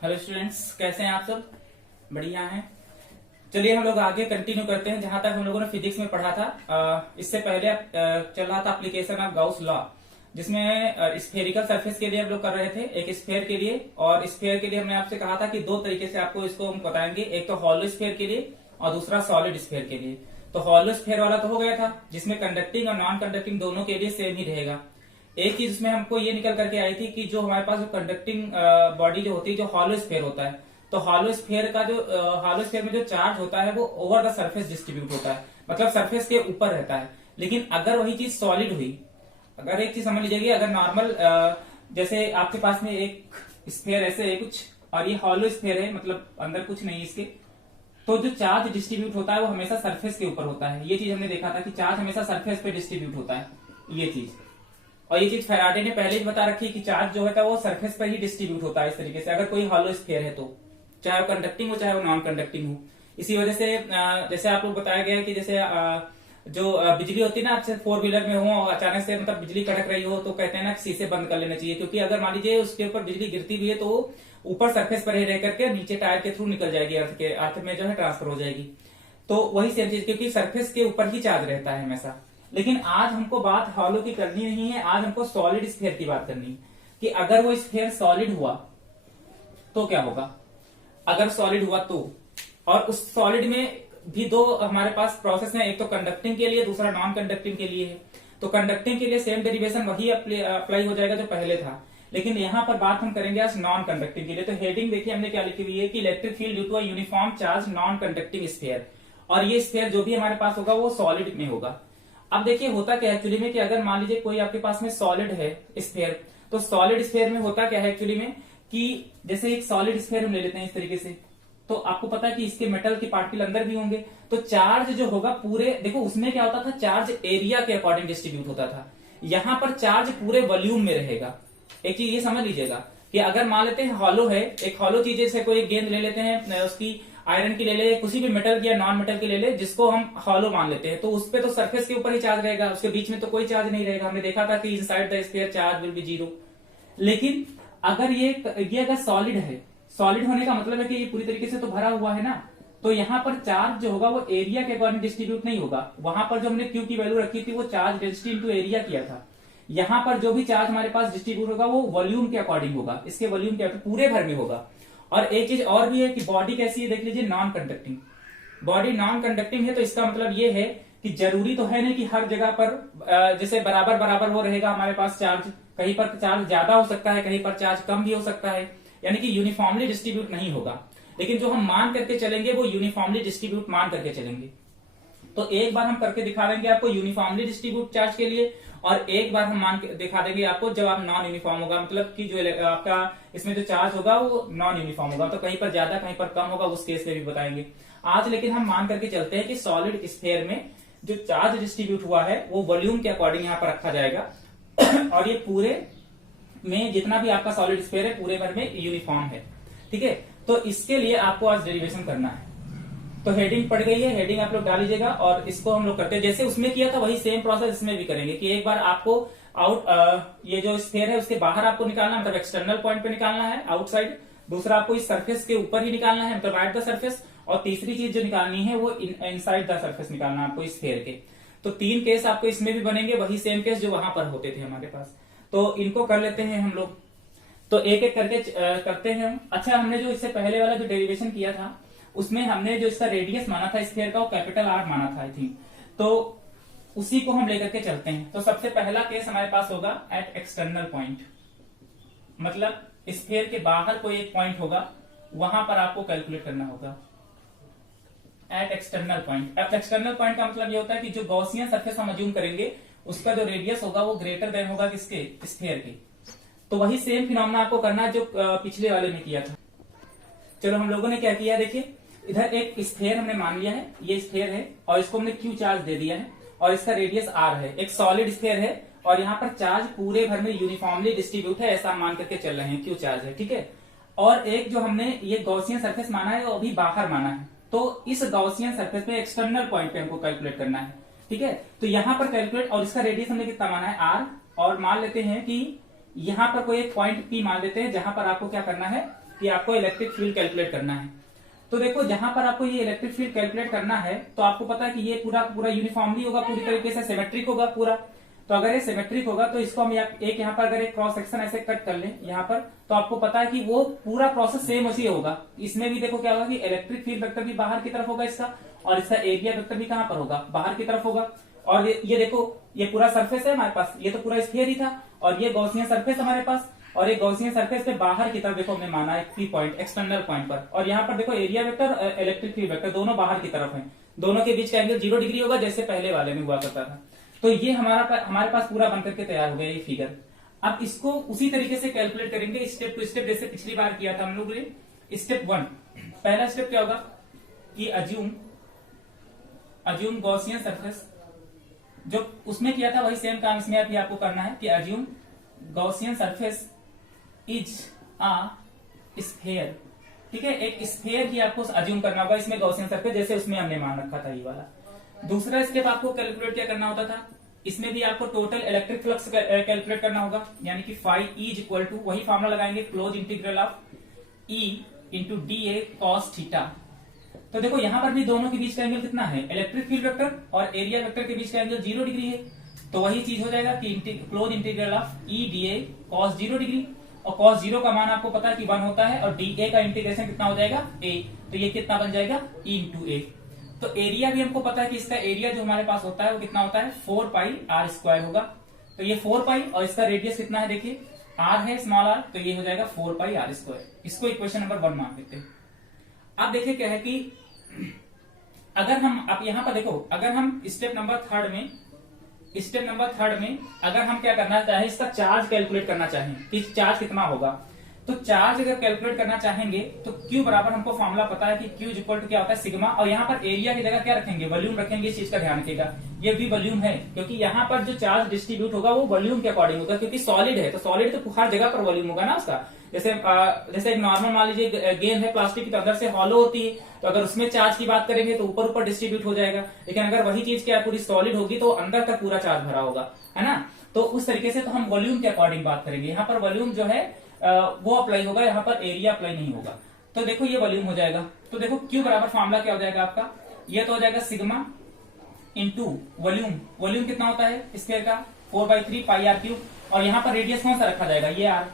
Hello students, कैसे हैं आप सब? बढ़िया हैं। चलिए हम लोग आगे कंटिन्यू करते हैं जहां तक हम लोगों ने फिजिक्स में पढ़ा था। इससे पहले चल रहा था एप्लीकेशन ऑफ गाउस लॉ, जिसमें स्फेरिकल सरफेस के लिए हम लोग कर रहे थे, एक स्फेयर के लिए। और स्फेयर के लिए हमने आपसे कहा था कि दो तरीके से आपको इसको हम बताएंगे, एक तो हॉलो स्फेयर के लिए और दूसरा सॉलिड स्फेयर के लिए। तो हॉलो स्फेयर वाला तो हो गया था, जिसमें कंडक्टिंग और नॉन कंडक्टिंग दोनों के लिए सेम ही रहेगा। एक चीज उसमें हमको ये निकल करके आई थी कि जो हमारे पास जो कंडक्टिंग बॉडी जो होती है, जो हॉलो स्फेयर होता है, तो हॉलो स्फेयर का जो हॉलो स्फेयर में जो चार्ज होता है वो ओवर द सरफेस डिस्ट्रीब्यूट होता है, मतलब सरफेस के ऊपर रहता है। लेकिन अगर वही चीज सॉलिड हुई, अगर एक चीज समझ लीजिएगा, अगर नॉर्मल जैसे आपके पास में एक स्फेयर ऐसे है कुछ, और ये हॉलो स्फेयर है, मतलब अंदर कुछ नहीं इसके, तो जो चार्ज डिस्ट्रीब्यूट होता है वो हमेशा सरफेस के ऊपर होता है। ये चीज हमने देखा था कि चार्ज हमेशा सरफेस पे डिस्ट्रीब्यूट होता है, ये चीज। और ये चीज फैराडे ने पहले ही बता रखी है कि चार्ज जो होता है वो सरफेस पर ही डिस्ट्रीब्यूट होता है इस तरीके से, अगर कोई हॉलो स्फीयर है तो, चाहे वो कंडक्टिंग हो चाहे वो नॉन कंडक्टिंग हो। इसी वजह से जैसे आप लोग बताया गया कि जैसे जो बिजली होती है ना, आपसे फोर व्हीलर में हो और अचानक से मतलब बिजली कड़क रही हो, तो कहते हैं ना कि शीशे बंद कर लेना चाहिए, क्योंकि अगर मान लीजिए उसके ऊपर बिजली गिरती भी है तो ऊपर सरफेस पर ही रह करके नीचे टायर के थ्रू निकल जाएगी, अर्थ में जो है ट्रांसफर हो जाएगी। तो वही सेम चीज, क्योंकि सरफेस के ऊपर ही चार्ज रहता है हमेशा। लेकिन आज हमको बात हॉलो की करनी नहीं है, आज हमको सॉलिड स्फीयर की बात करनी है कि अगर वो स्फीयर सॉलिड हुआ तो क्या होगा, अगर सॉलिड हुआ तो। और उस सॉलिड में भी दो हमारे पास प्रोसेस है, एक तो कंडक्टिंग के लिए, दूसरा नॉन कंडक्टिंग के लिए है। तो कंडक्टिंग के लिए सेम डेरिवेशन वही अप्लाई हो जाएगा जो पहले था, लेकिन यहाँ पर बात हम करेंगे आज नॉन कंडक्टिंग के लिए। तो हेडिंग देखिए हमने क्या लिखी हुई है कि electric field due to a uniform charge non conducting sphere. और ये स्फीयर जो भी हमारे पास होगा वो सॉलिड में होगा। अब देखिए होता क्या है एक्चुअली में कि अगर मान लीजिए कोई आपके पास में सॉलिड है स्फीयर, तो सॉलिड स्फीयर में होता क्या है एक्चुअली में कि जैसे एक सॉलिड स्फीयर हम ले लेते हैं इस तरीके से, तो आपको पता है कि इसके मेटल के पार्टिकल अंदर भी होंगे, तो चार्ज जो होगा पूरे, देखो उसमें क्या होता था, चार्ज एरिया के अकॉर्डिंग डिस्ट्रीब्यूट होता था। यहां पर चार्ज पूरे वॉल्यूम में रहेगा। एक चीज ये समझ लीजिएगा कि अगर मान लेते हैं हॉलो है, एक हॉलो चीज से कोई गेंद ले लेते हैं, उसकी आयरन की ले ले, किसी भी मेटल की या नॉन मेटल की ले ले, जिसको हम हॉलो मान लेते हैं, तो उस पे तो सरफेस के ऊपर ही चार्ज रहेगा, उसके बीच में तो कोई चार्ज नहीं रहेगा। हमने देखा था कि inside the sphere charge will be zero. लेकिन अगर ये अगर सॉलिड है, सॉलिड होने का मतलब है कि ये पूरी तरीके से तो भरा हुआ है ना, तो यहाँ पर चार्ज जो होगा वो एरिया के अकॉर्डिंग डिस्ट्रीब्यूट नहीं होगा। वहां पर जो हमने क्यू की वैल्यू रखी थी वो चार्ज डेंसिटी इंटू एरिया किया था। यहाँ पर जो भी चार्ज हमारे पास डिस्ट्रीब्यूट होगा वो वॉल्यूम के अकॉर्डिंग होगा, इसके वॉल्यूम के पूरे भर में होगा। और एक चीज और भी है कि बॉडी कैसी है, देख लीजिए, non conducting body. Non conducting है तो इसका मतलब ये है कि जरूरी तो है नहीं कि हर जगह पर जैसे बराबर बराबर वो रहेगा हमारे पास चार्ज, कहीं पर चार्ज ज्यादा हो सकता है, कहीं पर चार्ज कम भी हो सकता है, यानी कि यूनिफॉर्मली डिस्ट्रीब्यूट नहीं होगा। लेकिन जो हम मान करके चलेंगे वो यूनिफॉर्मली डिस्ट्रीब्यूट मान करके चलेंगे। तो एक बार हम करके दिखा देंगे आपको यूनिफॉर्मली डिस्ट्रीब्यूट चार्ज के लिए, और एक बार हम मान के दिखा देंगे आपको जब आप नॉन यूनिफॉर्म होगा, मतलब कि जो आपका इसमें जो चार्ज होगा वो नॉन यूनिफॉर्म होगा, तो कहीं पर ज्यादा कहीं पर कम होगा, उस केस में भी बताएंगे आज। लेकिन हम मान करके चलते हैं कि सॉलिड स्फीयर में जो चार्ज डिस्ट्रीब्यूट हुआ है वो वॉल्यूम के अकॉर्डिंग यहाँ पर रखा जाएगा और ये पूरे में जितना भी आपका सॉलिड स्फीयर है पूरे भर में यूनिफॉर्म है। ठीक है, तो इसके लिए आपको आज डेरिवेशन करना है। तो हेडिंग पड़ गई है, हेडिंग आप लोग डाल लीजिएगा, और इसको हम लोग करते हैं जैसे उसमें किया था वही सेम प्रोसेस इसमें भी करेंगे कि एक बार आपको ये जो स्फीयर है उसके बाहर आपको निकालना है, मतलब एक्सटर्नल पॉइंट पे निकालना है आउटसाइड। दूसरा आपको इस सरफेस के ऊपर ही निकालना है, मतलब एट द सरफेस। और तीसरी चीज जो निकालनी है वो इनसाइड द सरफेस निकालना है आपको इस स्फीयर के। तो तीन केस आपको इसमें भी बनेंगे, वही सेम केस जो वहां पर होते थे हमारे पास। तो इनको कर लेते हैं हम लोग, तो एक एक करके करते हैं हम। अच्छा, हमने जो इससे पहले वाला जो डेरिवेशन किया था उसमें हमने जो इसका रेडियस माना था स्फीयर का वो कैपिटल आर माना था आई थिंक, तो उसी को हम लेकर के चलते हैं। तो सबसे पहला केस हमारे पास होगा एट एक्सटर्नल पॉइंट, मतलब स्फीयर के बाहर कोई एक पॉइंट होगा, वहां पर आपको कैलकुलेट करना होगा एट एक्सटर्नल पॉइंट। अब एक्सटर्नल पॉइंट का मतलब ये होता है कि जो गॉसियन सरफेस हम अज्यूम करेंगे उसका जो रेडियस होगा वो ग्रेटर देन होगा किसके, स्फीयर के। तो वही सेम फिनोमेना आपको करना है जो पिछले वाले में किया था। चलो हम लोगों ने क्या किया, देखिए इधर एक स्फीयर हमने मान लिया है, ये स्फीयर है और इसको हमने क्यू चार्ज दे दिया है और इसका रेडियस आर है, एक सॉलिड स्फीयर है और यहाँ पर चार्ज पूरे भर में यूनिफॉर्मली डिस्ट्रीब्यूट है, ऐसा मान करके चल रहे हैं, क्यू चार्ज है। ठीक है, और एक जो हमने ये गॉसियन सरफेस माना है वो अभी बाहर माना है, तो इस गॉसियन सरफेस पे एक्सटर्नल पॉइंट पे हमको कैलकुलेट करना है। ठीक है, तो यहाँ पर कैलकुलेट, और इसका रेडियस हमने कितना माना है, आर। और मान लेते हैं कि यहाँ पर कोई एक पॉइंट पी मान लेते हैं जहां पर आपको क्या करना है, कि आपको इलेक्ट्रिक फील्ड कैलकुलेट करना है। तो देखो जहां पर आपको ये इलेक्ट्रिक फील्ड कैलकुलेट करना है तो आपको पता है कि ये पूरा पूरा यूनिफॉर्मली होगा, पूरी तरीके से सिमेट्रिक होगा पूरा। तो अगर ये सिमेट्रिक होगा तो इसको हम एक यहाँ पर अगर एक क्रॉस सेक्शन ऐसे कट कर लें यहाँ पर, तो आपको पता है कि वो पूरा प्रोसेस सेम उसी होगा। इसमें भी देखो क्या होगा कि इलेक्ट्रिक फील्ड वेक्टर भी बाहर की तरफ होगा इसका, और इसका एरिया वेक्टर भी कहां पर होगा, बाहर की तरफ होगा। और ये देखो ये पूरा सरफेस है हमारे पास, ये तो पूरा स्फीयर ही था, और ये गॉसियन सरफेस हमारे पास, और ये गॉसियन सरफेस पे बाहर की तरफ देखो हमने माना एक पी पॉइंट एक्सटर्नल पॉइंट पर, और यहाँ पर देखो एरिया वेक्टर और इलेक्ट्रिक फील्ड वेक्टर दोनों बाहर की तरफ है, दोनों के बीच का एंगल 0 डिग्री होगा जैसे पहले वाले में हुआ करता था। तो ये हमारे पास पूरा बनकर के तैयार हो गया ये फिगर। अब इसको उसी तरीके से कैलकुलेट करेंगे स्टेप टू स्टेप, जैसे पिछली बार किया था हम लोग ने। स्टेप 1, पहला स्टेप क्या होगा कि अज्यूम गॉसियन सरफेस, जो उसमें किया था वही सेम काम इसमें अभी आपको करना है कि assume Gaussian surface is a sphere. ठीक है, एक स्फीयर की आपको अज्यूम करना होगा इसमें गॉसियन सरफेस, जैसे उसमें हमने मान रखा था ये वाला। दूसरा स्टेप आपको कैलकुलेट क्या करना होता था, इसमें भी आपको टोटल इलेक्ट्रिक फ्लक्स कैलकुलेट करना होगा, यानी कि फाई ई इक्वल टू वही फॉर्मूला लगाएंगे, close integral of E into D A cos theta. तो देखो यहां पर भी दोनों के बीच का एंगल कितना है, इलेक्ट्रिक फील्ड वेक्टर और एरिया वेक्टर के बीच का एंगल 0 डिग्री है। तो वही चीज हो जाएगा कि close integral of E D A cos 0 degree, और कॉस 0 का मान आपको पता है कि 1 होता है, और डी ए का इंटीग्रेशन कितना हो जाएगा ए, तो ये कितना बन जाएगा ई इंटू ए। तो एरिया भी हमको पता है कि इसका एरिया जो हमारे पास होता है वो कितना होता है 4 पाई आर स्क्वायर होगा। तो ये 4 पाई, और इसका रेडियस कितना है देखिए आर है स्मॉल आर, तो ये हो जाएगा 4 पाई आर स्क्वायर। इसको इक्वेशन नंबर 1 मान लेते हैं। अब देखिए क्या है कि अगर हम अब यहां पर देखो, अगर हम स्टेप नंबर थर्ड में अगर हम क्या करना चाहें, इसका चार्ज कैलकुलेट करना चाहें कि चार्ज कितना होगा, तो चार्ज अगर कैलकुलेट करना चाहेंगे तो Q बराबर हमको फॉर्मूला पता है कि Q इक्वल टू क्या होता है सिग्मा, और यहाँ पर एरिया की जगह क्या रखेंगे, वॉल्यूम रखेंगे। इस चीज का ध्यान रखिएगा, ये भी वॉल्यूम है, क्योंकि यहाँ पर जो चार्ज डिस्ट्रीब्यूट होगा वो वॉल्यूम के अकॉर्डिंग होगा, क्योंकि सॉलिड है तो सॉलिड तो हर जगह पर वॉल्यूम होगा ना उसका। जैसे एक नॉर्मल मान लीजिए गेंद है प्लास्टिक की, तो अंदर से हॉलो होती है, तो अगर उसमें चार्ज की बात करेंगे तो ऊपर ऊपर डिस्ट्रीब्यूट हो जाएगा, लेकिन अगर वही चीज क्या पूरी सॉलिड होगी तो अंदर तक पूरा चार्ज भरा होगा, है ना। तो उस तरीके से तो हम वॉल्यूम के अकॉर्डिंग बात करेंगे। यहाँ पर वॉल्यूम जो है वो अप्लाई होगा, यहाँ पर एरिया अप्लाई नहीं होगा। तो देखो ये वॉल्यूम हो जाएगा, तो देखो Q बराबर फॉर्मूला क्या हो जाएगा आपका, ये तो हो जाएगा सिग्मा इंटू वॉल्यूम। वॉल्यूम कितना होता है स्फीयर का 4/3 पाई आर क्यूब, और यहाँ पर रेडियस कौन सा रखा जाएगा, ये आर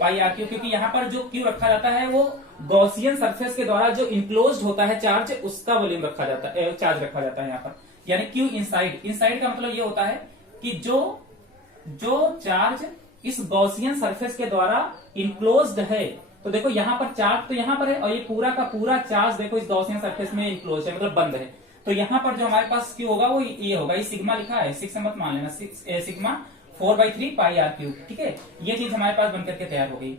पाई आर क्यूब, क्योंकि यहाँ पर जो Q रखा जाता है वो गॉसियन सरफेस के द्वारा जो इनक्लोज्ड होता है चार्ज, उसका वॉल्यूम रखा जाता है, चार्ज रखा जाता है यहाँ पर, यानी Q इनसाइड। इनसाइड का मतलब ये होता है कि जो चार्ज इस गॉसियन सरफेस के द्वारा इनक्लोज्ड है। तो देखो यहाँ पर चार्ज तो यहाँ पर है, और ये पूरा का पूरा चार्ज देखो इस गॉसियन सरफेस में इनक्लोज है, मतलब बंद है। तो यहाँ पर जो हमारे पास Q होगा वो ये होगा, ये सिग्मा लिखा है, 6 से मत मान लेना, सिग्मा 4/3 पाई आर क्यूब। ठीक है, ये चीज हमारे पास बनकर के तैयार हो गई।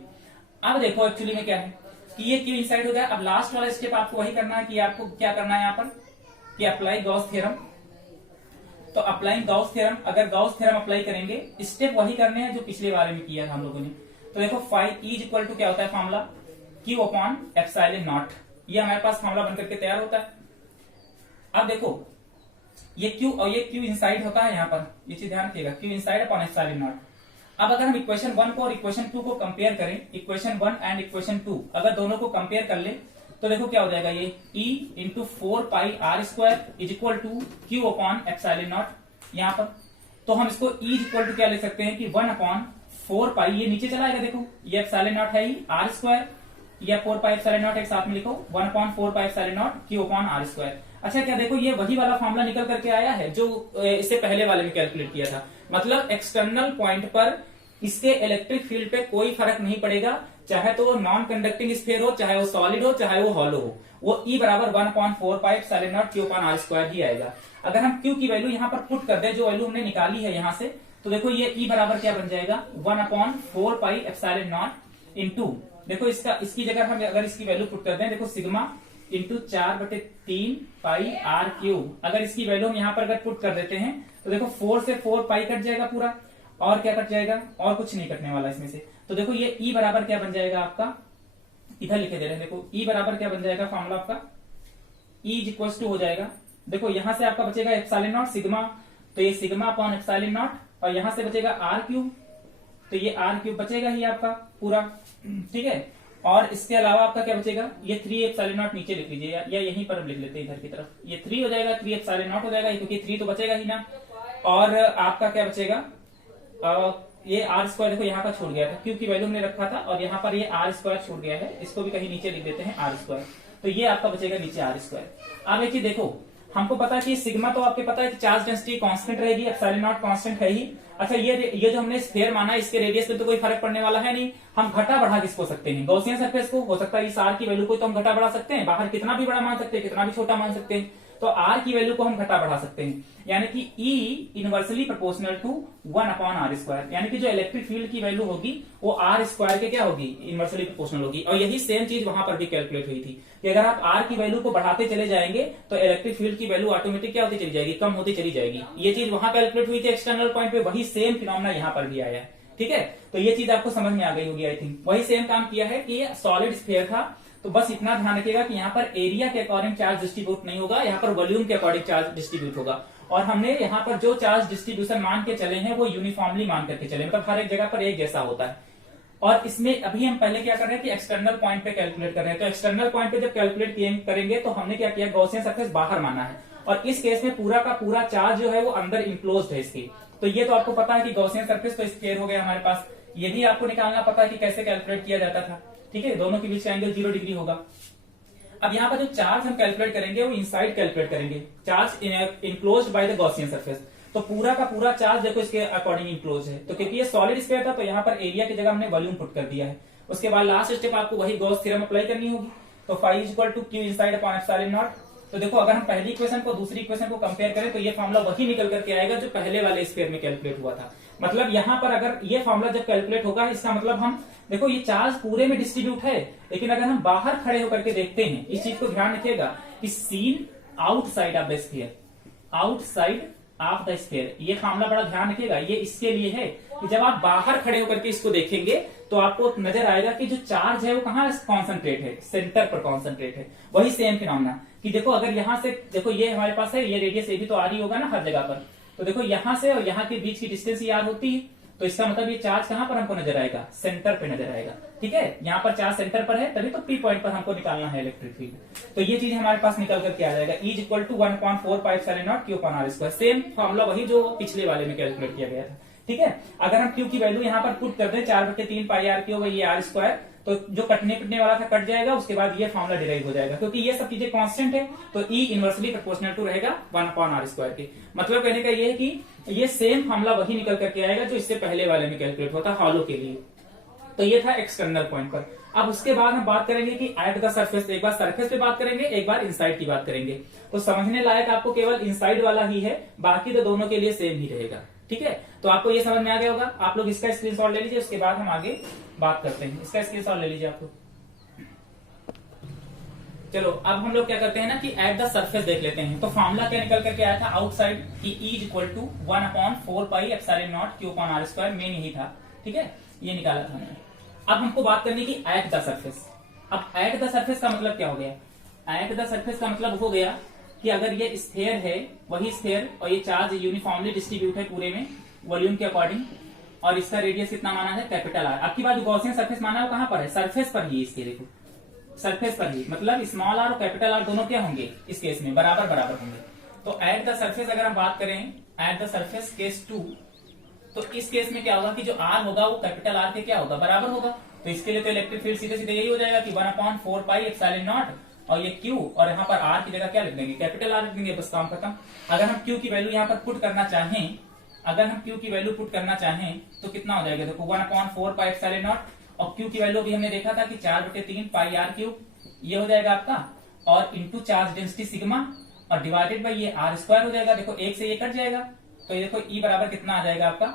अब देखो एक्चुअली में क्या है कि ये Q इनसाइड हो गया। अब लास्ट वाला स्टेप आपको वही करना है कि आपको क्या करना है यहाँ पर कि अप्लाई गॉस थ्योरम। तो अप्लाइंग गॉस थ्योरम, अगर गॉस थ्योरम अप्लाई करेंगे, स्टेप वही करने हैं जो पिछले बारे में किया था हम लोगों ने। तो देखो फाई ई इक्वल टू क्या होता है formula, Q upon epsilon not, ये हमारे पास फॉर्मूला बनकर के तैयार होता है। अब देखो ये Q और ये Q इनसाइड होता है यहाँ पर, ये चीज ध्यान रखिएगा, Q inside upon epsilon naught. अब अगर हम इक्वेशन 1 को और इक्वेशन 2 को कंपेयर करें, इक्वेशन 1 एंड इक्वेशन 2 अगर दोनों को कंपेयर कर ले, तो देखो क्या हो जाएगा, ये E into 4 pi r square is equal to Q upon epsilon naught यहाँ पर। तो हम इसको E इक्वल टू क्या ले सकते हैं कि 1 अपॉन 4 पाई, ये नीचे चला आएगा, देखो ये एप्सिलॉन नॉट है आर स्क्वायर, या 4 पाई एप्सिलॉन नॉट एक साथ में लिखो, 1 upon 4 pi epsilon naught Q upon r square. अच्छा क्या देखो ये वही वाला फॉर्मूला निकल करके आया है जो इससे पहले वाले में कैलकुलेट किया था, मतलब एक्सटर्नल पॉइंट पर इसके इलेक्ट्रिक फील्ड पे कोई फर्क नहीं पड़ेगा, चाहे तो वो नॉन कंडक्टिंग स्फीयर हो, चाहे वो सॉलिड हो, चाहे वो हॉलो हो, वो E बराबर 1/4 pi epsilon naught Q upon r square ही आएगा। अगर हम Q की वैल्यू यहाँ पर पुट कर दे, जो वैल्यू हमने निकाली है यहाँ से, तो देखो ये E बराबर क्या बन जाएगा 1/4 पाई एप्सिलॉन नॉट इंटू, देखो इसकी जगह हम अगर इसकी वैल्यू पुट कर दें, देखो sigma into 4/3 pi r cube. अगर इसकी वैल्यू हम यहाँ पर अगर पुट कर देते हैं तो देखो 4 से 4 पाई कट जाएगा पूरा, और क्या कट जाएगा, और कुछ नहीं कटने वाला इसमें से। तो देखो ये E बराबर क्या बन जाएगा आपका, इधर लिखे दे रहे हैं, देखो E बराबर क्या बन जाएगा फॉर्मूला आपका, E इज इक्वल टू हो जाएगा, देखो यहां से आपका बचेगा एप्सिलॉन नॉट सिग्मा, तो ये सिग्मा अपॉन एप्सिलॉन नॉट, और यहां से बचेगा आर क्यूब, तो ये आर क्यूब बचेगा ही आपका पूरा। ठीक है, और इसके अलावा आपका क्या बचेगा, ये 3 एप्सिलॉन नॉट नीचे लिख लीजिए या यहीं पर हम लिख लेते हैं इधर की तरफ, ये 3 हो जाएगा, 3 एप्सिलॉन नॉट हो जाएगा क्योंकि 3 तो बचेगा ही ना। और आपका क्या बचेगा, ये आर स्क्वायर देखो यहाँ का छूट गया था, क्यू की वैल्यू हमने रखा था और यहाँ पर ये आर स्क्वायर छूट गया है, इसको भी कहीं नीचे लिख देते हैं आर स्क्वायर, तो ये आपका बचेगा नीचे आर स्क्वायर। अब एक चीज देखो, हमको पता है कि सिग्मा तो आपके पता है कि चार्ज डेंसिटी कांस्टेंट रहेगी, एप्सिलॉन नॉट कांस्टेंट है ही। अच्छा ये जो हमने स्फीयर माना, इसके रेडियस पे तो कोई फर्क पड़ने वाला है नहीं। हम घटा बढ़ा किसको सकते हैं, गॉसियन सरफेस को, हो सकता है इस आर की वैल्यू को तो हम घटा बढ़ा सकते हैं, बाहर कितना भी बड़ा मान सकते हैं, कितना भी छोटा मान सकते हैं, तो आर की वैल्यू को हम घटा बढ़ा सकते हैं, यानी कि ई इनवर्सली प्रोपोर्शनल टू 1/r², यानी कि जो इलेक्ट्रिक फील्ड की वैल्यू होगी वो आर स्क्वायर के क्या होगी, इनवर्सली प्रोपोर्शनल होगी। और यही सेम चीज वहां पर भी कैलकुलेट हुई थी कि अगर आप आर की वैल्यू को बढ़ाते चले जाएंगे तो इलेक्ट्रिक फील्ड की वैल्यू ऑटोमेटिक क्या होती चली जाएगी, कम होती चली जाएगी। ये चीज वहां कैलकुलेट हुई थी एक्सटर्नल पॉइंट पे, वही सेम फिनोमेना यहाँ पर भी आया है। ठीक है, तो ये चीज आपको समझ में आ गई होगी आई थिंक। वही सेम काम किया है कि ये सॉलिड स्फीयर था, तो बस इतना ध्यान रखिएगा कि यहाँ पर एरिया के अकॉर्डिंग चार्ज डिस्ट्रीब्यूट नहीं होगा, यहाँ पर वॉल्यूम के अकॉर्डिंग चार्ज डिस्ट्रीब्यूट होगा। और हमने यहाँ पर जो चार्ज डिस्ट्रीब्यूशन मान के चले हैं वो यूनिफॉर्मली मान करके चले, मतलब हर एक जगह पर एक जैसा होता है। और इसमें अभी हम पहले क्या कर रहे हैं कि एक्सटर्नल पॉइंट पे कैलकुलेट कर रहे हैं, तो एक्सटर्नल पॉइंट पे जब कैलकुलेट करेंगे तो हमने क्या किया, गॉसियन सरफेस बाहर माना है, और इस केस में पूरा का पूरा चार्ज जो है वो अंदर इंक्लोज्ड है इसके। तो ये तो आपको पता है कि गॉसियन सरफेस तो स्क्वायर हो गया हमारे पास, ये भी आपको निकालना पता है कि कैसे कैलकुलेट किया जाता था। ठीक है, दोनों के बीच का एंगल 0 डिग्री होगा। अब यहाँ पर जो चार्ज हम कैलकुलेट करेंगे वो इनसाइड कैलकुलेट करेंगे, charge enclosed by the Gaussian surface. तो पूरा का पूरा चार्ज देखो इसके अकॉर्डिंग इनक्लोज है, तो क्योंकि ये सॉलिड स्फीयर था तो यहाँ पर एरिया की जगह हमने वॉल्यूम पुट कर दिया है। उसके बाद लास्ट स्टेप आपको वही गॉस थ्योरम अप्लाई करनी होगी, तो phi equal to Q inside upon epsilon naught. तो देखो अगर हम पहली इक्वेशन को दूसरी इक्वेशन को कंपेयर करें तो ये फॉर्मूला वही निकल करके आएगा जो पहले वाले स्फीयर में कैलकुलेट हुआ था। मतलब यहाँ पर अगर ये फॉर्मूला जब कैलकुलेट होगा, इसका मतलब हम देखो ये चार्ज पूरे में डिस्ट्रीब्यूट है, लेकिन अगर हम बाहर खड़े होकर के देखते हैं, इस चीज को ध्यान रखिएगा कि seen outside of the sphere, outside of the sphere, ये फॉर्मूला बड़ा ध्यान रखिएगा, ये इसके लिए है कि जब आप बाहर खड़े होकर के इसको देखेंगे तो आपको नजर आएगा कि जो चार्ज है वो कहाँ कॉन्सेंट्रेट है, सेंटर पर कॉन्सेंट्रेट है। वही सेम फिनोमेना कि देखो अगर यहाँ से देखो ये हमारे पास है, ये रेडियस ए भी तो आ रही होगा ना हर जगह पर, तो देखो यहाँ से और यहाँ के बीच की डिस्टेंस याद होती है, तो इसका मतलब ये चार्ज कहां पर हमको नजर आएगा, सेंटर पे नजर आएगा। ठीक है, यहाँ पर चार्ज सेंटर पर है, तभी तो पी पॉइंट पर हमको निकालना है इलेक्ट्रिक फील्ड। तो ये चीज हमारे पास निकल करके आ जाएगा, E equal to 1/4πε0 Q upon r²। Same formula वही जो पिछले वाले में कैलकुलेट किया गया था। ठीक है, अगर हम Q की वैल्यू यहाँ पर पुट कर दें 4/3πr होगा, ये r², तो जो कटने पिटने वाला था कट जाएगा, उसके बाद ये फॉर्मूला डिराइव हो जाएगा, क्योंकि ये सब चीजें कांस्टेंट है, तो E इनवर्सली प्रोपोर्शनल टू रहेगा 1/r² के। मतलब कहने का ये है कि ये सेम फॉर्मूला वही निकल करके आएगा जो इससे पहले वाले में कैलकुलेट होता हॉलो के लिए। तो ये था एक्सटर्नल पॉइंट पर। अब उसके बाद हम बात करेंगे कि एट द सरफेस, एक बार सरफेस पे बात करेंगे, एक बार इनसाइड की बात करेंगे। तो समझने लायक आपको केवल इनसाइड वाला ही है, बाकी तो दोनों के लिए सेम ही रहेगा। ठीक है, तो आपको ये समझ में आ गया होगा। आप लोग इसका स्क्रीनशॉट ले लीजिए, उसके बाद हम आगे बात करते हैं। इसका स्क्रीनशॉट ले लीजिए आपको। चलो अब हम लोग क्या करते हैं ना कि एट द सरफेस देख लेते हैं। तो फॉर्मूला क्या निकल करके आया था आउटसाइड की E equal to 1/4πε0 Q upon r², main यही था। ठीक है, ये निकाला था हमने। अब हमको बात करनी की एट द सरफेस। अब एट द सरफेस का मतलब क्या हो गया, एट द सरफेस का मतलब हो गया कि अगर ये स्फीयर है, वही स्फीयर और ये चार्ज यूनिफॉर्मली डिस्ट्रीब्यूट है पूरे में वॉल्यूम के अकॉर्डिंग, और इसका रेडियस कितना माना है, कैपिटल आर। आपकी बात गॉसियन सरफेस माना है वो कहां पर है, सरफेस पर ही। इसके देखो सरफेस पर ही, मतलब स्मॉल आर और कैपिटल आर दोनों क्या होंगे इस केस में, बराबर बराबर होंगे। तो एट द सरफेस अगर हम बात करें, एट द सरफेस केस 2, तो इस केस में क्या होगा कि जो आर होगा वो कैपिटल आर के क्या होगा, बराबर होगा। तो इसके लिए तो इलेक्ट्रिक फील्ड सीधे सीधे यही हो जाएगा कि 1/4πε0 और ये Q, और यहाँ पर R की जगह क्या लिख देंगे, कैपिटल R लिख देंगे, बस काम खत्म। अगर हम Q की वैल्यू यहाँ पर पुट करना चाहें, अगर हम Q की वैल्यू पुट करना चाहें तो कितना हो जाएगा, देखो 1/4πε0, और Q की वैल्यू भी हमने देखा था कि 4/3πr3 ये हो जाएगा आपका, और इंटू चार्ज डेंसिटी सिग्मा, और डिवाइडेड बाई ये r² हो जाएगा। देखो एक से ये कट जाएगा, तो ये देखो E बराबर कितना आ जाएगा आपका,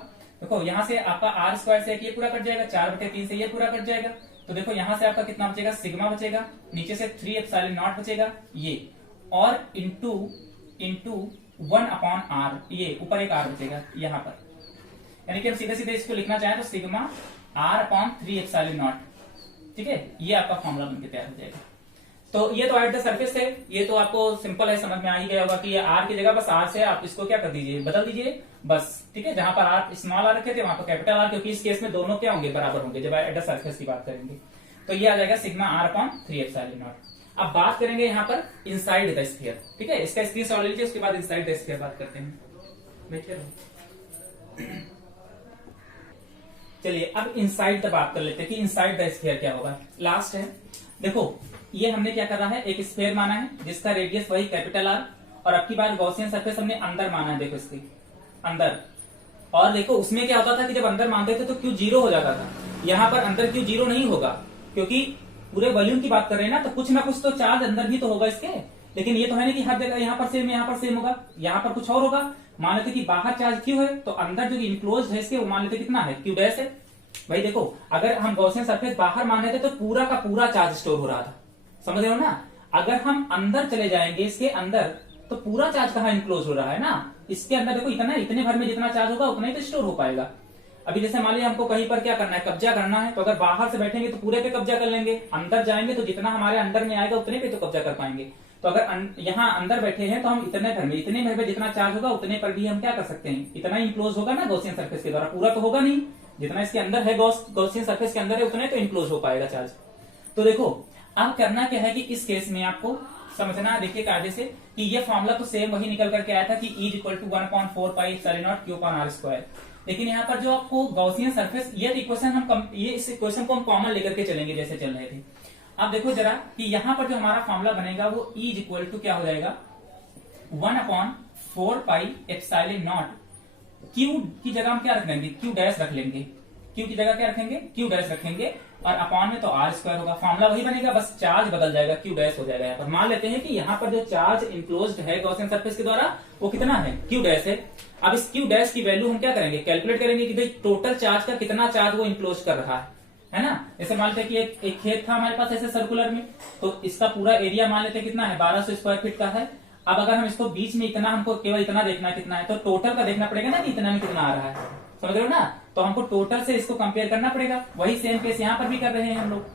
देखो यहाँ से आपका r² से ये पूरा कट जाएगा, 4/3 से ये पूरा कट जाएगा, तो देखो यहाँ से आपका कितना बचेगा, सिग्मा बचेगा, नीचे से 3ε0 बचेगा ये, और इंटू 1/r, ये ऊपर एक r बचेगा यहाँ पर। यानी कि हम सीधे सीधे इसको लिखना चाहें तो सिग्मा r/3ε0। ठीक है, ये आपका फॉर्मूला बनके तैयार हो जाएगा। तो ये तो एट द सरफेस है, ये तो आपको सिंपल है, समझ में आ ही गया होगा कि ये आर की जगह बस आर से आप इसको क्या कर दीजिए, बदल दीजिए बस। ठीक है, जहां पर आर स्मॉल आर रखे थे वहां पर कैपिटल आर, क्योंकि इस केस में दोनों क्या होंगे, बराबर होंगे जब एट द सरफेस की बात करेंगे। तो ये आ जाएगा sigma r upon 3 epsilon naught. अब बात करेंगे यहाँ पर इनसाइड द स्फीयर, ठीक है, इसका स्क्रीनशॉट ले लीजिए, उसके बाद इनसाइड द स्फीयर बात करते हैं। बैठे रहो। चलिए अब इनसाइड द बात कर लेते हैं कि इनसाइड द स्फीयर क्या होगा। लास्ट है, देखो ये हमने क्या करा है, एक स्फीयर माना है जिसका रेडियस वही कैपिटल आर, और अब की बार गॉसियन सरफेस हमने अंदर माना है, देखो इसके अंदर। और देखो उसमें क्या होता था कि जब अंदर मानते थे तो क्यू 0 हो जाता था, यहाँ पर अंदर क्यू 0 नहीं होगा, क्योंकि पूरे वॉल्यूम की बात कर रहे हैं ना, तो कुछ ना कुछ तो चार्ज अंदर भी तो होगा इसके। लेकिन ये तो है नहीं कि हर जगह यहाँ पर सेम, यहाँ पर सेम होगा, यहाँ पर कुछ और होगा। मान लेते कि बाहर चार्ज क्यू है, तो अंदर जो इनक्लोज है इसके वो मान लेते कितना है, क्यू डैश है। भाई देखो अगर हम गॉसियन सरफेस बाहर मान लेते तो पूरा का पूरा चार्ज स्टोर हो रहा था, समझ रहे हो ना। अगर हम अंदर चले जाएंगे इसके अंदर, तो पूरा चार्ज कहाँ इनक्लोज हो रहा है ना, इसके अंदर देखो इतना, इतने भर में जितना चार्ज होगा उतना ही तो स्टोर हो पाएगा। अभी जैसे मान लीजिए हमको कहीं पर क्या करना है, कब्जा करना है, तो अगर बाहर से बैठेंगे तो पूरे पे कब्जा कर लेंगे, अंदर जाएंगे तो जितना हमारे अंदर में आएगा उतने पे तो कब्जा कर पाएंगे। तो अगर यहाँ अंदर बैठे हैं तो हम इतने भर में जितना चार्ज होगा उतने पर भी हम क्या कर सकते हैं, इतना ही इनक्लोज होगा ना गॉसियन सरफेस के द्वारा, पूरा तो होगा नहीं, जितना इसके अंदर है गॉसियन सरफेस के अंदर है उतने तो इनक्लोज हो पाएगा चार्ज। तो देखो अब करना क्या है कि इस केस में आपको समझना है, देखिए कायदे से कि ये फॉर्मूला तो सेम वही निकल करके आया था कि E equal to 1/4 pi epsilon naught Q upon R square. लेकिन यहाँ पर जो आपको गॉसियन सरफेस, ये इक्वेशन ये इस इक्वेशन को हम कॉमन लेकर के चलेंगे जैसे चल रहे थे। अब देखो जरा कि यहाँ पर जो हमारा फॉर्मूला बनेगा वो E इक्वल टू क्या हो जाएगा, 1/4 पाई एप्सिलॉन नॉट। Q की जगह हम क्या रख लेंगे, Q डैश रख लेंगे, Q की जगह क्या रखेंगे, Q डैश रखेंगे, और अपॉन में तो R स्क्वायर होगा। फॉर्मूला वही बनेगा, बस चार्ज बदल जाएगा, Q डैश हो जाएगा। यहाँ पर मान लेते हैं कि यहाँ पर जो चार्ज इनक्लोज्ड है गॉसियन सरफेस के द्वारा वो कितना है, Q डैश है। अब इस Q डैश की वैल्यू हम क्या करेंगे, कैलकुलेट करेंगे कि भाई टोटल चार्ज का कितना चार्ज वो इनक्लोज कर रहा है ना। जैसे मान लेते हैं कि एक खेत था हमारे पास ऐसे सर्कुलर में, तो इसका पूरा एरिया मान लेते हैं कितना है, 1200 स्क्वायर फीट का है। अब अगर हम इसको बीच में इतना, हमको केवल इतना देखना है कितना है, तो टोटल का देखना पड़ेगा ना कि इतना में कितना आ रहा है, समझ रहे हो ना। तो हमको टोटल से इसको कंपेयर करना पड़ेगा, वही सेम केस यहाँ पर भी कर रहे हैं हम लोग।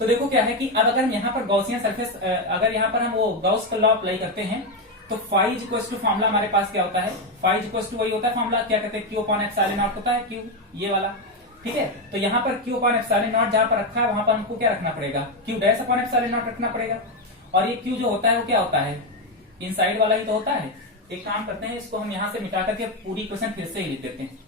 तो देखो क्या है कि अब अगर हम यहाँ पर गॉसियन सरफेस, अगर यहाँ पर हम वो गॉस का लॉ अप्लाई करते हैं, तो फाई इक्वल टू फॉर्मूला हमारे पास क्या होता है, फाई इक्वल टू वही होता है फॉर्मूला, क्या कहते हैं, Q अपॉन एप्सिलॉन नॉट होता है, Q ये वाला, ठीक है। तो यहाँ पर Q अपॉन एप्सिलॉन नॉट जहां पर रखा है वहां पर हमको क्या रखना पड़ेगा, Q dash upon epsilon not रखना पड़ेगा। और ये Q जो होता है वो क्या होता है, इनसाइड वाला ही तो होता है। एक काम करते हैं, इसको हम यहाँ से मिटा करके पूरी इक्वेशन फिर से ही लिख देते हैं।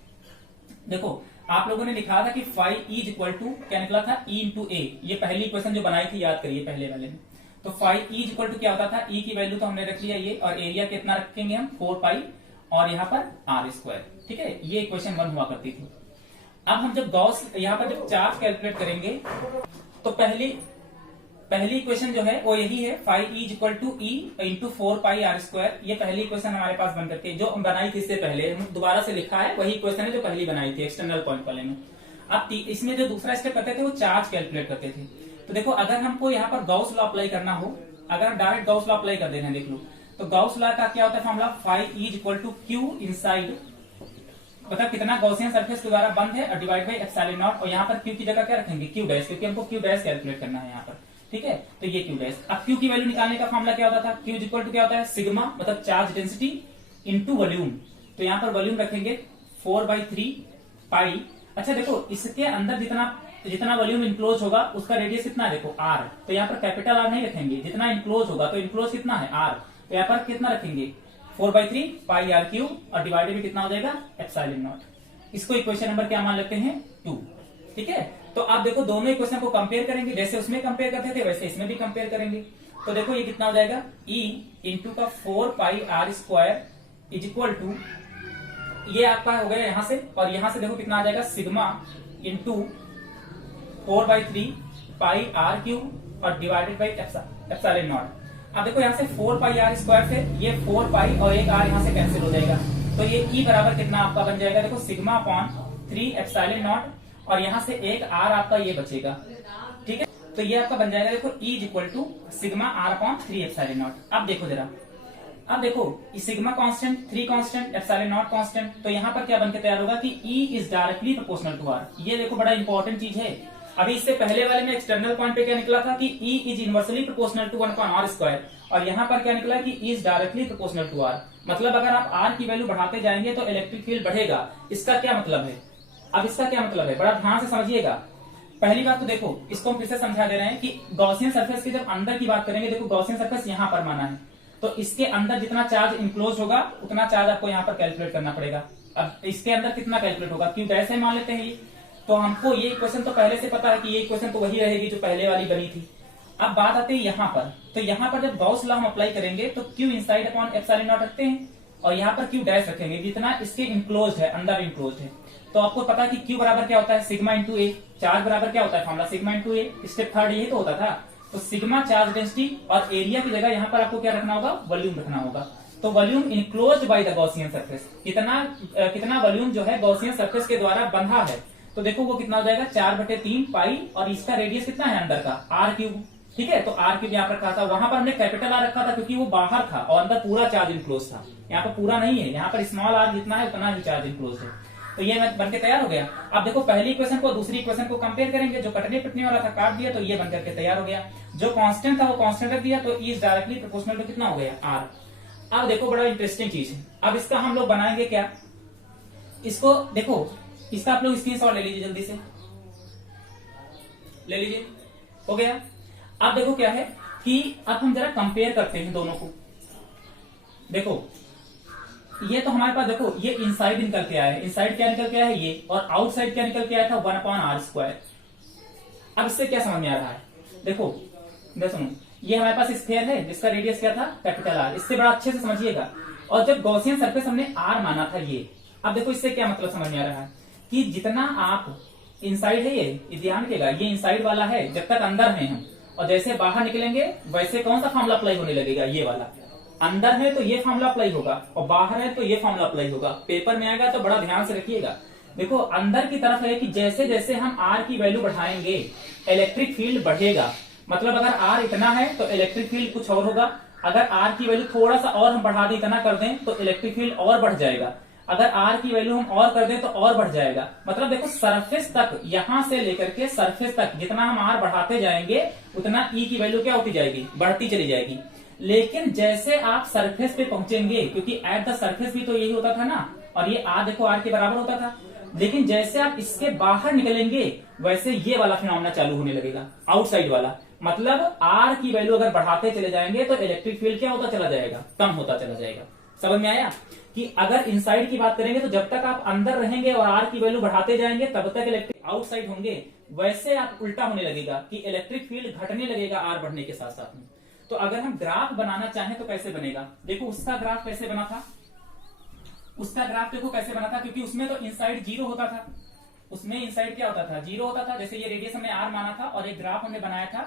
देखो आप लोगों ने लिखा था कि फाई E इक्वल टू क्या निकला था, E इंटू ए, ये पहली इक्वेशन जो बनाई थी याद करिए पहले वाले में। तो फाई E इक्वल टू क्या होता था, E की वैल्यू तो हमने रख लिया ये, और एरिया कितना रखेंगे हम 4 पाई, और यहाँ पर R स्क्वायर, ठीक है। ये इक्वेशन 1 हुआ करती थी। अब हम जब गॉस यहाँ पर जब चार्ज कैलकुलेट करेंगे, तो पहली इक्वेशन जो है वो यही है, phi E equal to E into 4 pi R square. ये पहली इक्वेशन हमारे पास बन करके जो हम बनाई थी इससे पहले, हम दोबारा से लिखा है वही इक्वेशन है जो पहली बनाई थी एक्सटर्नल पॉइंट वाले में। अब इसमें जो दूसरा स्टेप करते थे वो चार्ज कैलकुलेट करते थे। तो देखो अगर हमको यहाँ पर गॉस लॉ अप्लाई करना हो, अगर हम डायरेक्ट गॉस लॉ अप्लाई कर दे रहे हैं, देख लो तो गॉस लॉ का क्या होता है formula, phi E equal to Q inside, मतलब कितना गॉसियन सरफेस के द्वारा बंद है, और डिवाइड बाई एप्सिलॉन नॉट, और यहाँ पर Q की जगह क्या रखेंगे, Q डैश, क्योंकि हमको Q डैश कैलकुलेट करना है यहाँ पर, ठीक है। तो ये Q डैश। अब Q की वैल्यू निकालने का फॉर्मूला क्या होता था, Q इक्वल टू क्या होता है, सिग्मा मतलब चार्ज डेंसिटी इंटू वॉल्यूम। तो यहाँ पर वॉल्यूम रखेंगे 4/3 पाई। अच्छा देखो इसके अंदर जितना वॉल्यूम इनक्लोज होगा उसका रेडियस कितना है, देखो R। तो यहाँ पर कैपिटल R नहीं रखेंगे, जितना इनक्लोज होगा, तो इनक्लोज कितना है R, तो यहाँ पर कितना रखेंगे 4/3 पाई R क्यूब, और डिवाइडेड में कितना हो जाएगा एप्सिलॉन नॉट। इसको इक्वेशन नंबर क्या मान लेते हैं 2, ठीक है। तो आप देखो दोनों इक्वेशन को कंपेयर करेंगे, जैसे उसमें कंपेयर करते थे वैसे इसमें भी कंपेयर करेंगे। तो देखो ये कितना हो जाएगा, E इंटू का 4 pi R square is equal to, ये आपका हो गया यहां से, और यहां से देखो कितना आ जाएगा, सिग्मा इंटू 4/3 पाई R क्यूब, और डिवाइडेड बाई एप्सिलॉन नॉट। अब देखो यहाँ से 4 पाई R स्क्वायर से ये 4 पाई और एक R यहाँ से कैंसिल हो जाएगा, तो ये E बराबर कितना आपका बन जाएगा, देखो सिग्मा अपॉन 3 एप्सिलॉन नॉट, और यहाँ से एक R आपका ये बचेगा, ठीक है। तो ये आपका बन जाएगा देखो E equal to sigma R upon 3 epsilon naught. अब देखो जरा, अब देखो sigma constant, 3 constant, epsilon naught constant, तो यहाँ पर क्या बनकर तैयार होगा कि E is directly proportional to R। ये देखो बड़ा इंपॉर्टेंट चीज है। अभी इससे पहले वाले में एक्सटर्नल पॉइंट पे क्या निकला था कि E is inversely proportional to 1/r square, और यहाँ पर क्या निकला कि E is directly proportional to R। मतलब अगर आप R की वैल्यू बढ़ाते जाएंगे तो इलेक्ट्रिक फील्ड बढ़ेगा। इसका क्या मतलब है, अब इसका क्या मतलब है, बड़ा ध्यान से समझिएगा। पहली बात तो देखो, इसको हम फिर से समझा दे रहे हैं कि गॉसियन सरफेस की जब अंदर की बात करेंगे, देखो गॉसियन सरफेस यहां पर माना है, तो इसके अंदर जितना चार्ज इंक्लोज होगा उतना चार्ज आपको यहाँ पर कैलकुलेट करना पड़ेगा। अब इसके अंदर कितना कैलकुलेट होगा, क्यों ऐसे मान लेते हैं ये, तो हमको ये इक्वेशन तो पहले से पता है कि ये इक्वेशन तो वही रहेगी जो पहले वाली बनी थी। अब बात आती है यहाँ पर, तो यहाँ पर जब गॉस लॉ हम अप्लाई करेंगे तो Q inside upon epsilon not रखते हैं और यहाँ पर क्यू डैश रखेंगे, जितना इसके इंक्लोज है, अंदर इंक्लोज है। तो आपको पता है कि क्यू बराबर क्या होता है, सिग्मा इंटू ए। चार्ज बराबर क्या होता है, फॉर्मूला सिग्मा इंटू ए। स्टेप थर्ड यही तो होता था। तो सिग्मा चार्ज डेंसिटी और एरिया की जगह यहाँ पर आपको क्या रखना होगा, वॉल्यूम रखना होगा। तो volume enclose by the Gaussian surface, कितना वॉल्यूम जो है गॉसियन सरफेस के द्वारा बंधा है, तो देखो वो कितना हो जाएगा, 4/3 पाई, और इसका रेडियस कितना है अंदर का, r3। ठीक है, तो r3 यहाँ पर रखा था, वहां पर हमने कैपिटल आर रखा था क्योंकि वो बाहर था और अंदर पूरा चार्ज इंक्लोज था। यहाँ पर पूरा नहीं है, यहाँ पर स्मॉल r जितना है उतना ही चार्ज इंक्लोज है। तो ये बनके तैयार हो गया। अब देखो पहली इक्वेशन को दूसरी इक्वेशन को कंपेयर करेंगे, जो कटने पिटने वाला था काट दिया, तो ये बनकर के तैयार हो गया। जो कांस्टेंट था वो कांस्टेंट रख दिया, तो इज डायरेक्टली प्रोपोर्शनल टू कितना हो गया, r। अब देखो बड़ा इंटरेस्टिंग चीज है, अब इसका हम लोग बनाएंगे क्या, इसको देखो, इसका आप लोग स्क्रीनशॉट ले लीजिए, जल्दी से ले लीजिए, हो गया। अब देखो क्या है कि अब हम जरा कंपेयर करते हैं दोनों को। देखो ये तो हमारे पास, देखो ये इनसाइड निकल के आया है, इनसाइड क्या निकल के आया है ये, और आउटसाइड क्या निकल के आया था, 1/r²। अब इससे क्या समझ में आ रहा है, देखो सुनो, ये हमारे पास स्फीयर है जिसका रेडियस क्या था, कैपिटल आर। इससे बड़ा अच्छे से समझिएगा। और जब गॉसियन सरफेस हमने आर माना था ये, अब देखो इससे क्या मतलब समझ में आ रहा है कि जितना आप इनसाइड है, ये ध्यान रखिएगा, ये इनसाइड वाला है जब तक अंदर है हम, और जैसे बाहर निकलेंगे वैसे कौन सा फॉर्मूला अप्लाई होने लगेगा, ये वाला। अंदर है तो ये फॉर्मूला अप्लाई होगा और बाहर है तो ये फॉर्मूला अप्लाई होगा। पेपर में आएगा तो बड़ा ध्यान से रखिएगा। देखो अंदर की तरफ है कि जैसे जैसे हम आर की वैल्यू बढ़ाएंगे इलेक्ट्रिक फील्ड बढ़ेगा। मतलब अगर आर इतना है तो इलेक्ट्रिक फील्ड कुछ और होगा, अगर आर की वैल्यू थोड़ा सा और हम बढ़ा दें, इतना कर दें, तो इलेक्ट्रिक फील्ड और बढ़ जाएगा। अगर आर की वैल्यू हम और कर दें तो और बढ़ जाएगा। मतलब देखो सरफेस तक, यहां से लेकर के सरफेस तक जितना हम आर बढ़ाते जाएंगे उतना ई की वैल्यू क्या होती जाएगी, बढ़ती चली जाएगी। लेकिन जैसे आप सरफेस पे पहुंचेंगे, क्योंकि एट द सरफेस भी तो यही होता था ना, और ये आर देखो आर के बराबर होता था, लेकिन जैसे आप इसके बाहर निकलेंगे वैसे ये वाला फिनोमेना चालू होने लगेगा, आउटसाइड वाला। मतलब आर की वैल्यू अगर बढ़ाते चले जाएंगे तो इलेक्ट्रिक फील्ड क्या होता चला जाएगा, कम होता चला जाएगा। समझ में आया कि अगर इनसाइड की बात करेंगे तो जब तक आप अंदर रहेंगे और आर की वैल्यू बढ़ाते जाएंगे तब तक इलेक्ट्रिक आउटसाइड होंगे, वैसे आप उल्टा होने लगेगा कि इलेक्ट्रिक फील्ड घटने लगेगा आर बढ़ने के साथ साथ में। तो अगर हम ग्राफ बनाना चाहें तो कैसे बनेगा, देखो उसका ग्राफ कैसे बना था, उसका ग्राफ देखो कैसे बना था, क्योंकि उसमें तो इनसाइड 0 होता था, उसमें इनसाइड क्या होता था, 0 होता था। जैसे ये रेडियस हमने आर माना था और एक ग्राफ हमने बनाया था,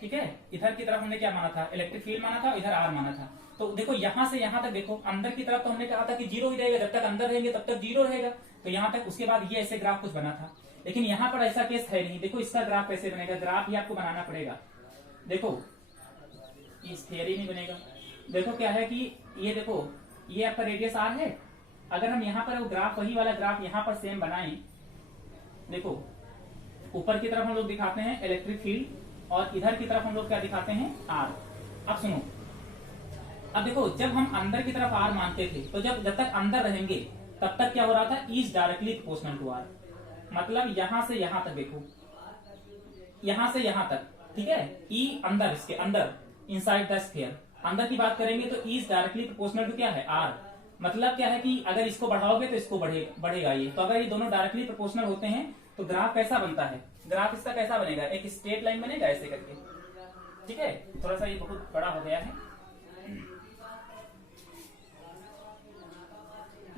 ठीक है, इधर की तरफ हमने क्या माना था, इलेक्ट्रिक फील्ड माना था, इधर आर माना था। तो देखो यहां से यहां तक देखो, अंदर की तरफ तो हमने कहा था कि 0 ही रहेगा, जब तक अंदर रहेंगे तब तक 0 रहेगा, तो यहां तक। उसके बाद ये ऐसे ग्राफ कुछ बना था, लेकिन यहाँ पर ऐसा केस है नहीं। देखो इसका ग्राफ कैसे बनेगा, ग्राफ ही आपको बनाना पड़ेगा। देखो इस थियरी नहीं बनेगा। देखो क्या है कि ये देखो ये आपका रेडियस आर है, अगर हम यहाँ पर ग्राफ, वही वाला ग्राफ यहाँ पर सेम बनाएं, देखो ऊपर की तरफ हम लोग दिखाते हैं इलेक्ट्रिक फील्ड और इधर की तरफ हम लोग क्या दिखाते हैं, आर। अब सुनो, अब देखो जब हम अंदर की तरफ आर मानते थे तो जब तक अंदर रहेंगे तब तक क्या हो रहा था, is directly proportional to r. मतलब यहां से यहां तक देखो, यहां से यहां तक, ठीक है, ई अंदर, इसके अंदर इनसाइड द स्फीयर अंदर की बात करेंगे तो इज डायरेक्टली प्रोपोर्शनल टू क्या है, आर। मतलब क्या है कि अगर इसको बढ़ाओगे तो इसको बढ़ेगा ये। तो अगर ये दोनों डायरेक्टली प्रोपोर्शनल होते हैं तो ग्राफ कैसा बनता है, ग्राफ इसका कैसा बनेगा, एक स्ट्रेट लाइन बनेगा ऐसे करके, ठीक है। थोड़ा सा ये बहुत बड़ा हो गया है,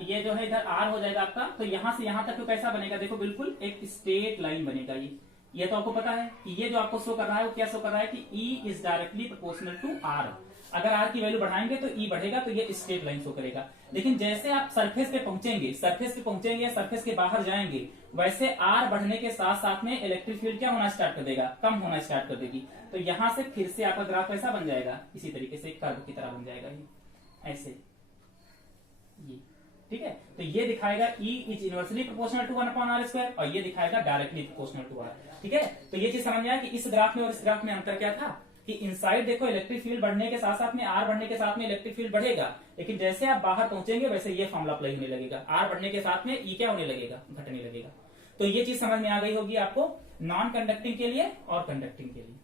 ये जो है इधर आर हो जाएगा आपका, तो यहां से यहां तक तो कैसा बनेगा, देखो बिल्कुल एक स्ट्रेट लाइन बनेगा ये तो आपको पता है कि ये जो आपको शो कर रहा है वो क्या शो कर रहा है कि E is directly proportional to R। अगर R की वैल्यू बढ़ाएंगे तो E बढ़ेगा, तो ये स्ट्रेट लाइन शो करेगा। लेकिन जैसे आप सरफेस पे पहुंचेंगे, सरफेस के बाहर जाएंगे, वैसे R बढ़ने के साथ साथ में इलेक्ट्रिक फील्ड क्या होना स्टार्ट कर देगा, कम होना स्टार्ट कर देगी। तो यहां से फिर से आपका ग्राफ कैसा बन जाएगा, इसी तरीके से कर्व की तरह बन जाएगा ये ऐसे, ये ठीक है। तो ये दिखाएगा E is inversely proportional to 1/r², और ये दिखाएगा डायरेक्टली प्रोपोर्शनल टू R, ठीक है। तो ये चीज समझ में आया कि इस ग्राफ में और इस ग्राफ में अंतर क्या था, कि इनसाइड देखो इलेक्ट्रिक फील्ड बढ़ने के साथ साथ में R बढ़ने के साथ में इलेक्ट्रिक फील्ड बढ़ेगा, लेकिन जैसे आप बाहर पहुंचेंगे वैसे ये फॉर्मूला अप्लाई होने लगेगा, R बढ़ने के साथ में E क्या होने लगेगा, घटने लगेगा। तो ये चीज समझ में आ गई होगी आपको नॉन कंडक्टिंग के लिए और कंडक्टिंग के लिए।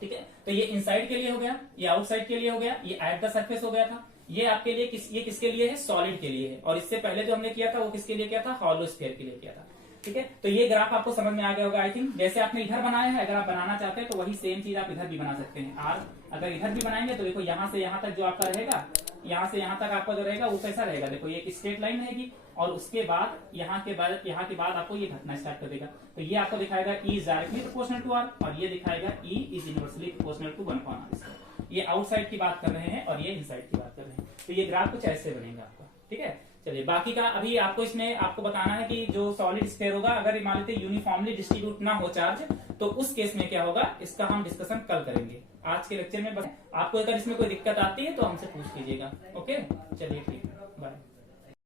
ठीक है, तो ये इनसाइड के लिए हो गया, ये आउटसाइड के लिए हो गया, ये एट द सरफेस हो गया था। ये आपके लिए ये किसके लिए है? सॉलिड के लिए है। और इससे पहले जो हमने किया था वो किसके लिए किया था? हॉलो स्फीयर के लिए किया था। ठीक है, तो ये ग्राफ आपको समझ में आ गया होगा आई थिंक। जैसे आपने इधर बनाया है, अगर आप बनाना चाहते हैं तो वही सेम चीज आप इधर भी बना सकते हैं। आर अगर इधर भी बनाएंगे तो देखो यहां से यहां तक जो आपका रहेगा, यहां से यहां तक आपका जो रहेगा वो कैसा रहेगा? देखो ये एक स्ट्रेट लाइन रहेगी और उसके बाद यहाँ के बाद आपको ये घटना स्टार्ट कर देगा। तो ये आपको दिखाएगा E is directly proportional to r और ये दिखाएगा E is inversely proportional to 1/r। ये आउटसाइड की बात कर रहे हैं और ये इनसाइड की बात कर रहे हैं। तो ये ग्राफ कुछ ऐसे बनेगा आपका। ठीक है, चलिए बाकी का अभी आपको इसमें आपको बताना है कि जो सॉलिड स्फीयर होगा, अगर मान लेते यूनिफॉर्मली डिस्ट्रीब्यूट ना हो चार्ज, तो उस केस में क्या होगा इसका हम डिस्कशन कल करेंगे। आज के लेक्चर में बस आपको अगर इसमें कोई दिक्कत आती है तो हमसे पूछ लीजिएगा। ओके, चलिए ठीक है, बाय।